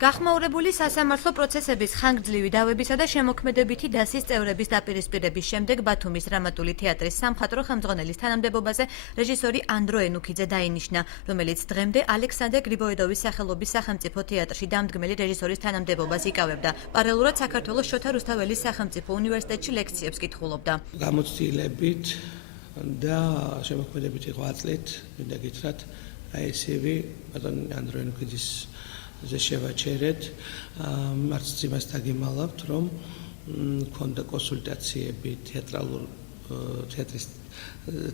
გახმაურებული სასამართლო პროცესების ხანგრძლივი დავებისა და შემოქმედებითი დასის წევრების დაპირისპირების შემდეგ ბათუმის დრამატული თეატრის სამხატვრო ხელმძღვანელის თანამდებობაზე რეჟისორი ანდრო ენუქიძე დაინიშნა, რომელიც დღემდე ალექსანდრე გრიბოედოვის სახელობის სახელმწიფო თეატრში დამდგმელი რეჟისორის თანამდებობას იკავებდა. პარალელურად საქართველოს შოთა რუსთაველის სახელმწიფო უნივერსიტეტში ლექციებს კითხულობდა. გამოცდილებით და შემოქმედებითი ღვაწლით მინდა გითხრათ ესევი ბატონ ანდრო ენუქიძის შევაჩერეთ, არც იმას დაგემალავთ, რომ მქონდა კონსულტაციები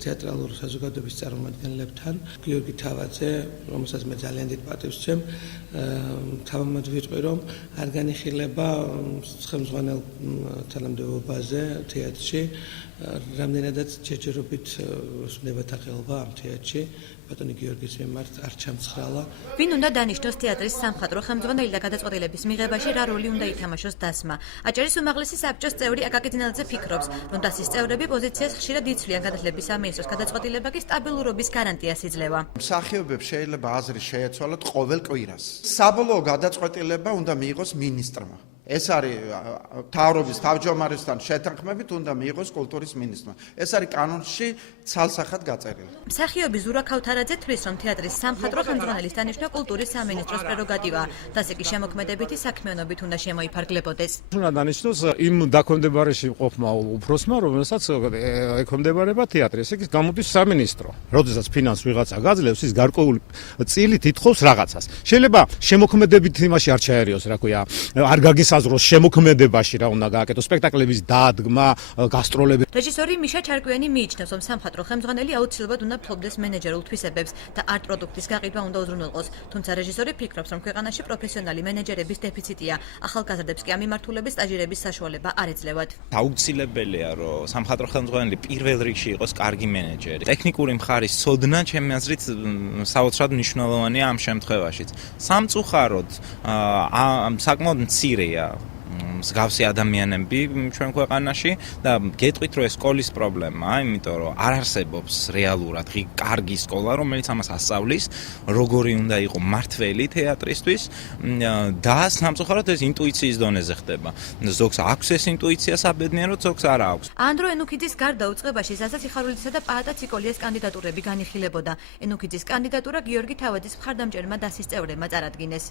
თეატრალურ საზოგადოების წარმომადგენლებთან. გიორგი თავაძე, რომელსაც მე ძალიან დიდ პატივს ვცემ, თავად ვიტყვი, რომ არ განიხილება ხელმძღვანელ თანამდებობაზე თეატრში, რამდენადაც ჯერჯერობით სუნებათა ხელობა ამ თეატრში ბატონი გიორგის მიმართ არ ჩამცხრალა. ვინ უნდა დანიშნოს თეატრის სამხატვრო ხელმძღვანელი და გადაწყვეტილების მიღებაში რა როლი უნდა ითამაშოს დასმა? აჭარის უმაღლესი საბჭოს წევრი აკაკი ძინაძე ფიქრობს, რომ დასის წევრები პოზიციას ხშირად იცვლიან, განათლების სამინისტროს გადაწყვეტილება კი სტაბილურობის გარანტიას იძლევა. მსახიობებს შეიძლება აზრი შეეცვალოთ ყოველ კვირას. საბოლოო გადაწყვეტილება უნდა მიიღოს მინისტრმა. ეს არის მთავრობის თავმჯდომარესთან შეთანხმებით უნდა მიიღოს კულტურის მინისტრმა. ეს არის კანონში ცალსახად გაწერილი. მსახიობი ზურა ქავთარაძე თვლის, რომ თეატრის სამხატვრო ხელმძღვანელის დანიშვნა კულტურის სამინისტროს პრეროგატივაა. დასე კი შემოქმედებითი საქმიანობით უნდა შემოიფარგლებოდეს. უნდა დანიშნოს იმ დაქვემდებარებაში ყოფმა უფროსმა, რომელსაც ექვემდებარება თეატრი. ესე იგი გამოდის სამინისტრო. როდესაც ფინანსს ვიღაცა გაძლევს, ის გარკვეული წილით ითხოვს რაღაცას. შეიძლება შემოქმედებით იმაში არ ჩაერიოს, რა ქვია, არ გაგისაზროს შემოქმედებაში რა უნდა გააკეთოს, სპექტაკლების დადგმა, გასტროლები. რეჟისორი მიშა ჩარკვიანი მიიჩნევს, რომ სამხატვრო ხელმძღვანელი აუცილებლად უნდა ფლობდეს მენეჯერულ თვისებებს და არტ პროდუქტის გაყიდვა უნდა უზრუნველყოს. თუმცა რეჟისორი ფიქრობს, რომ ქვეყანაში პროფესიონალი მენეჯერების დეფიციტია. ახალგაზრდებს კი ამ მიმართულების სტაჟირების საშუალება არ ეძლევათ. აუცილებელია, რომ სამხატვრო ხელმძღვანელი პირველ რიგში იყოს კარგი მენეჯერი. ტექნიკური მხარის ცოდნა, ჩემი აზრით, საოცრად მნიშვნელოვანია ამ შემთხვევაშიც. სამწუხაროდ, საკმაოდ მცირეა მსგავსი ადამიანები ჩვენ ქვეყანაში და გეტყვით, რომ ეს სკოლის პრობლემაა, იმიტომ რომ არ არსებობს რეალურად კარგი სკოლა, რომელიც ამას ასწავლის, როგორი უნდა იყოს მართველი თეატრისთვის და სამწუხაროდ ეს ინტუიციის დონეზე ხდება. ზოგს აქვს ეს ინტუიცია საბედნიეროდ, ზოგს არ აქვს. ანდრო ენუქიძის გარდა უწყებაში ზაზა სიხარულიძისა და პაატა ციკოლიას კანდიდატურები განიხილებოდა. ენუქიძის კანდიდატურა გიორგი თავაძის მხარდამჭერმა დასის წევრებმა წარადგინეს.